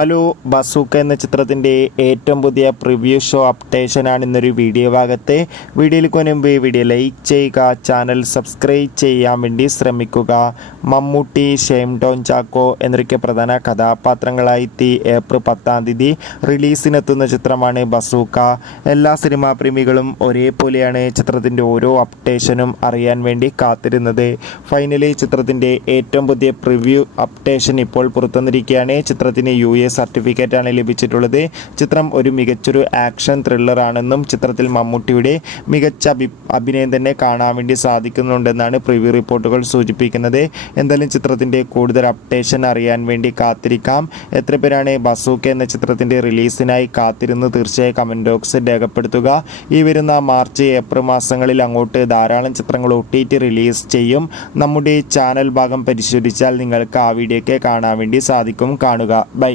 Hello, bazooka എന്ന ചിത്രത്തിൻ്റെ ഏറ്റവും പുതിയ പ്രിവ്യൂ ഷോ അപ്ഡേഷനാണ് ഇന്നൊരു വീഡിയോ ഭാഗത്തെ. വീഡിയോയിൽ മുൻപ് വീഡിയോ ലൈക്ക് ചെയ്യുക, ചാനൽ സബ്സ്ക്രൈബ് ചെയ്യാൻ വേണ്ടി ശ്രമിക്കുക. മമ്മൂട്ടി, ഷെയ്ൻ ടോം ചാക്കോ എന്നൊക്കെ പ്രധാന കഥാപാത്രങ്ങളായി ഏപ്രിൽ 10 റിലീസിനെത്തുന്ന ചിത്രമാണ് ബസൂക്ക. എല്ലാ സിനിമാ പ്രേമികളും ഒരേപോലെയാണ് ചിത്രത്തിൻ്റെ ഓരോ അപ്ഡേഷനും അറിയാൻ വേണ്ടി കാത്തിരുന്നത്. ഫൈനലി ചിത്രത്തിൻ്റെ ഏറ്റവും പുതിയ പ്രിവ്യൂ അപ്ഡേഷൻ ഇപ്പോൾ പുറത്തുവന്നിരിക്കുകയാണ്. ചിത്രത്തിന് US സർട്ടിഫിക്കറ്റ് ആണ് ലഭിച്ചിട്ടുള്ളത്. ചിത്രം ഒരു മികച്ചൊരു ആക്ഷൻ ത്രില്ലർ ആണെന്നും ചിത്രത്തിൽ മമ്മൂട്ടിയുടെ മികച്ച അഭിനയം തന്നെ കാണാൻ വേണ്ടി സാധിക്കുന്നുണ്ടെന്നാണ് പ്രിവ്യൂ റിപ്പോർട്ടുകൾ സൂചിപ്പിക്കുന്നത്. എന്തായാലും ചിത്രത്തിൻ്റെ കൂടുതൽ അപ്ഡേഷൻ അറിയാൻ വേണ്ടി കാത്തിരിക്കാം. എത്ര പേരാണ് ബസൂക്ക എന്ന ചിത്രത്തിൻ്റെ റിലീസിനായി കാത്തിരുന്ന് തീർച്ചയായും കമൻറ്റ് ബോക്സിൽ രേഖപ്പെടുത്തുക. ഈ വരുന്ന മാർച്ച് ഏപ്രിൽ മാസങ്ങളിൽ അങ്ങോട്ട് ധാരാളം ചിത്രങ്ങൾ OTT റിലീസ് ചെയ്യും. നമ്മുടെ ചാനൽ ഭാഗം പരിശോധിച്ചാൽ നിങ്ങൾക്ക് ആ വീഡിയോ ഒക്കെ കാണാൻ വേണ്ടി സാധിക്കും. കാണുക. ബൈ.